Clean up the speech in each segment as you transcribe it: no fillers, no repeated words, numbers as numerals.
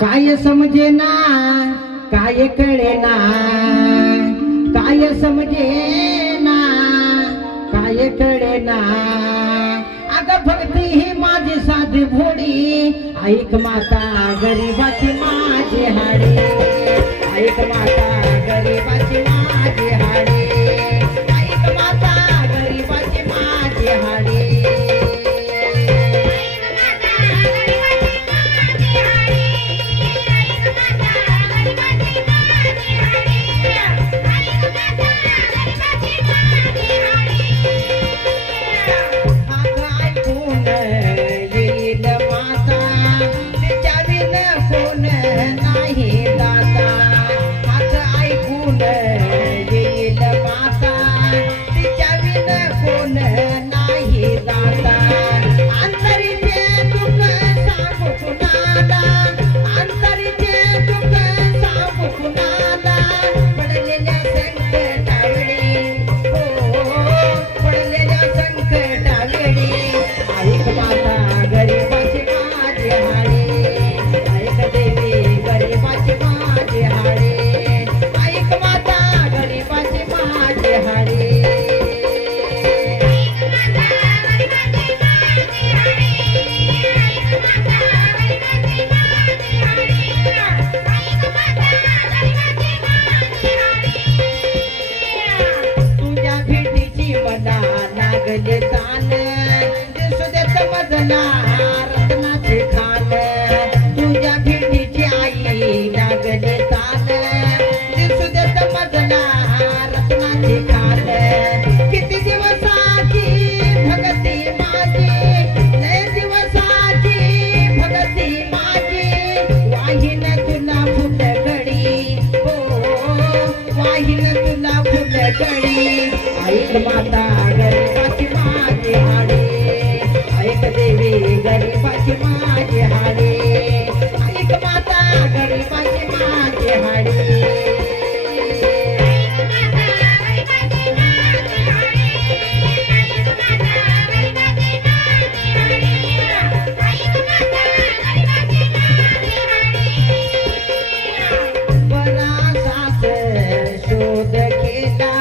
काय समजेना काय कळेना काय समजेना काय कळेना अगं भक्ती ही माझी साधी भोडी ऐक माता गरीबाची माझी हाडी ऐक माता गरीबाची माझी हाडी ऐक माता गरीबाची माझी हाडी नागले तान दिसू देत मजला रत्नाचे खान तुझ्या भेटीची आई नागले तान दिसू देत मजला रत्नाचे खान किती दिवसाची भगती माझी लय दिवसाची भगती माझी वाहीन तुला फुटकडी हो वाहीन तुला फुटकडी ऐक माता गरीबाची माझी हाडी ऐक देवी गरीबाची माझी हाडी ऐक माता गरीबाची माझी हाडी बरासाच शोध केला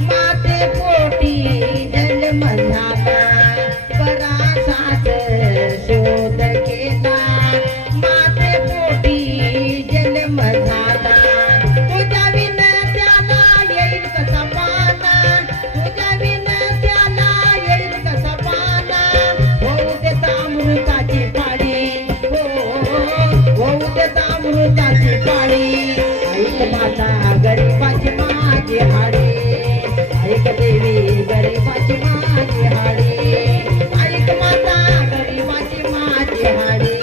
माते पोटी जन्म झाला बरासाच शोध केला माते पोटी जन्म झाला तुझ्या विन त्याला येईल कसा पाना तुझ्या विन त्याला येईल कसा पाना होऊ देता अमृताची पाळी होऊ देता अमृताची पाळी ऐक माता गरीबाची माझी हाडी ऐक देवी गरीबाची माझी हाडी ऐक माता गरीबाची माझी हाडी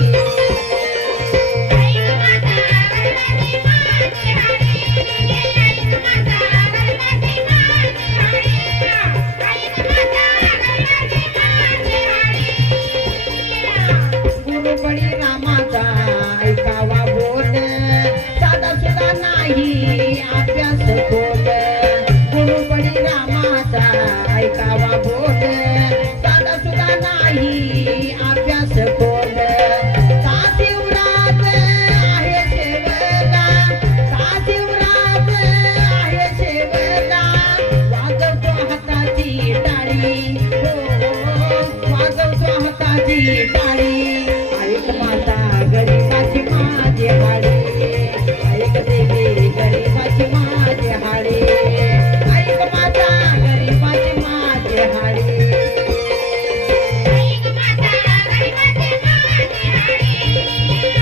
गुरुबळी रामाचा ऐकावा बोल साधा सुद्धा नाही अभ्यास खोल गुरुबळी रामाचा ऐकावा बोल साधा सुद्धा नाही अभ्यास खोल साशिवराज आहे शेवला साशिवराज आहे शेवला वाजवतो हाताची टाळी हो वाजवतो हाताची टाळी ऐक माता गरीबाची माझी हाडी ऐक देवी गरीबाची माझी हाडी ऐक माता गरीबाची माझी हाडी ऐक माता गरीबाची माझी हाडी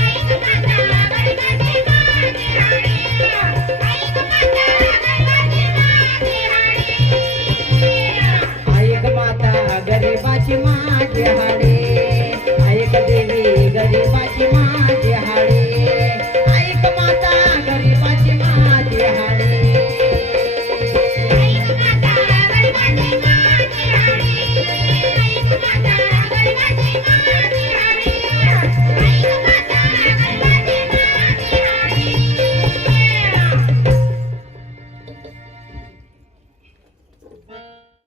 ऐक माता गरीबाची माझी हाडी ऐक माता गरीबाची माझी हाडी ऐक माता गरीबाची माझी हाडी